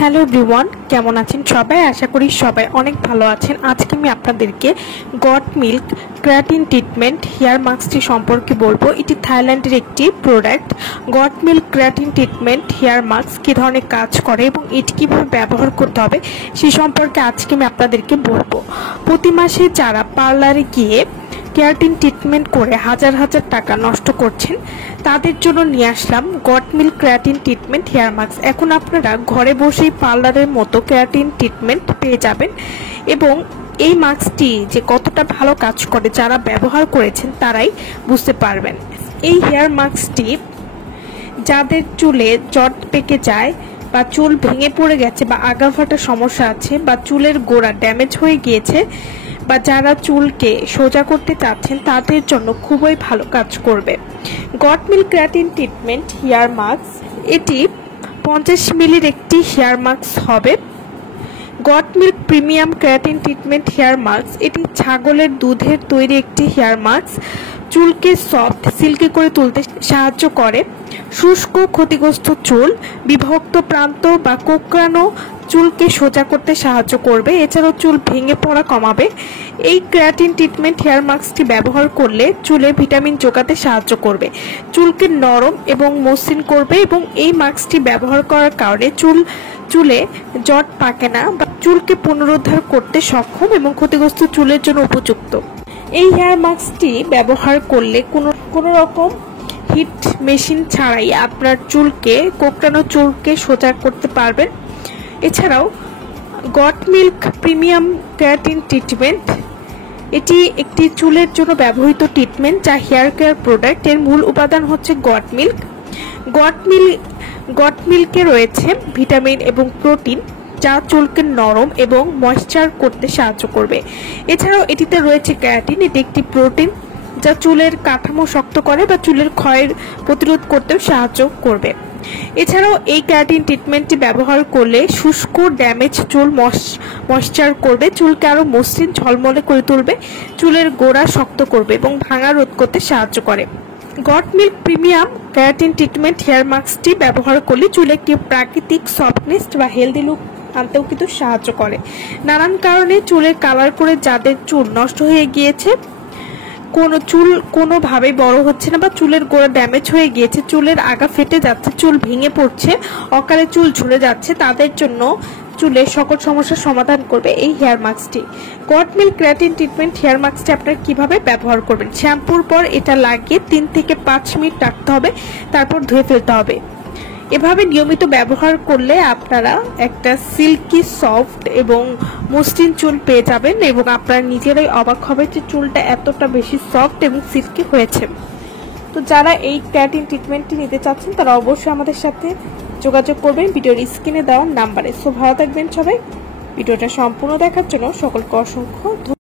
Hello everyone, কেমন আছেন সবাই? আশা করি সবাই অনেক ভালো আছেন। আজকে আমি আপনাদেরকে goat milk keratin treatment hair মাস্কটি সম্পর্কে বলবো। এটি থাইল্যান্ডের একটি product. Goat milk keratin treatment hair mask কী ধরনের কাজ করে এবং এটি কীভাবে ব্যবহার করতে হবে সে সম্পর্কে আজকে আমি আপনাদেরকে বলবো। প্রতি মাসে যারা পার্লারে গিয়ে কেরাটিন ট্রিটমেন্ট করে হাজার হাজার টাকা নষ্ট করছেন তাদের জন্য নিয়ে আসলাম goat milk keratin treatment hair mask. এখন আপনারা ঘরে বসেই পার্লারের মতো কেরাটিন ট্রিটমেন্ট পেয়ে যাবেন এবং এই মাস্কটি যে কতটা ভালো কাজ করে যারা ব্যবহার করেছেন তারাই বুঝতে পারবেন। এই হেয়ার মাস্কটি যাদের চুলে জট পেকে যায় বা চুল ভেঙে পড়ে গেছে বা আগা ফাটার সমস্যা আছে বা চুলের গোড়া ড্যামেজ হয়ে গিয়েছে বা যারা চুলকে সোজা করতে চাচ্ছেন তাদের জন্য খুবই ভালো কাজ করবে goat milk keratin treatment hair mask. এটি 50 মিলির একটি হেয়ার মাস্ক হবে। Goat milk premium keratin treatment hair mask, এটি ছাগলের দুধের তৈরি একটি হেয়ার মাস্ক। চুলকে সফট সিল্কি করে তুলতে সাহায্য করে। শুষ্ক ক্ষতিগ্রস্ত চুল, বিভক্ত প্রান্ত বা কোঁকড়ানো চুলকে সোজা করতে সাহায্য করবে। এছাড়াও চুল ভেঙে পড়া কমাবে। এই কেরাটিন ট্রিটমেন্ট হেয়ার মাস্কটি ব্যবহার করলে চুলে ভিটামিন যোগাতে সাহায্য করবে, চুলকে নরম এবং মসৃণ করবে এবং এই মাস্কটি ব্যবহার করার কারণে চুলে জট পাকে না বা চুলকে পুনরুদ্ধার করতে সক্ষম এবং ক্ষতিগ্রস্ত চুলের জন্য উপযুক্ত। এই হেয়ার মাস্কটি ব্যবহার করলে কোনো রকম হিট মেশিন ছাড়াই আপনার চুলকে কোঁকড়ানো চুলকে সোজা করতে পারবেন। এছাড়াও goat milk premium keratin treatment, এটি একটি চুলের জন্য ব্যবহৃত ট্রিটমেন্ট যা হেয়ার কেয়ার প্রোডাক্ট। এর মূল উপাদান হচ্ছে গট মিল্ক। গট মিল্কে রয়েছে ভিটামিন এবং প্রোটিন যা চুলকে নরম এবং ময়েশ্চার করতে সাহায্য করবে। এছাড়াও এটিতে রয়েছে কেরাটিন, এটি একটি প্রোটিন যা চুলের কাঠামো শক্ত করে বা চুলের ক্ষয়ের প্রতিরোধ করতেও সাহায্য করবে। এছাড়াও এই কেরাটিন ট্রিটমেন্টটি ব্যবহার করলে শুষ্ক ড্যামেজ চুল ময়েশ্চার করবে, চুলকে আরও মসৃণ ঝলমলে করে তুলবে, চুলের গোড়া শক্ত করবে এবং ভাঙা রোধ করতে সাহায্য করে। Goat milk premium keratin treatment hair মাস্কটি ব্যবহার করলে চুলে একটি প্রাকৃতিক সফটনেস বা হেলদি লুক আনতেও কিন্তু সাহায্য করে। নানান কারণে চুলের কালার করে যাদের চুল নষ্ট হয়ে গিয়েছে, চুল কোনোভাবেই বড় হচ্ছে না বা চুলের গোড়া ড্যামেজ হয়ে গিয়েছে, চুলের আগা ফেটে যাচ্ছে, চুল ভেঙে পড়ছে, অকালে চুল ঝরে যাচ্ছে, তাদের জন্য চুলের সকল সমস্যার সমাধান করবে এই হেয়ার মাস্কটি। Goat milk keratin treatment hair মাস্কটি আপনারা কিভাবে ব্যবহার করবেন? শ্যাম্পুর পর এটা লাগিয়ে 3 থেকে 5 মিনিট রাখতে হবে, তারপর ধুয়ে ফেলতে হবে। এভাবে নিয়মিত ব্যবহার করলে আপনারা একটা সিল্কি সফট এবং মসৃণ চুল পেয়ে যাবেন এবং আপনারা নিজেরাই অবাক হবে যে চুলটা এতটা বেশি সফট এবং সিল্কি হয়েছে। তো যারা এই কেরাটিন ট্রিটমেন্টটি নিতে চাচ্ছেন তারা অবশ্যই আমাদের সাথে যোগাযোগ করবেন ভিডিওর স্ক্রিনে দেওয়া নাম্বারে। সো ভালো থাকবেন সবাই। ভিডিওটা সম্পূর্ণ দেখার জন্য সকলকে অসংখ্য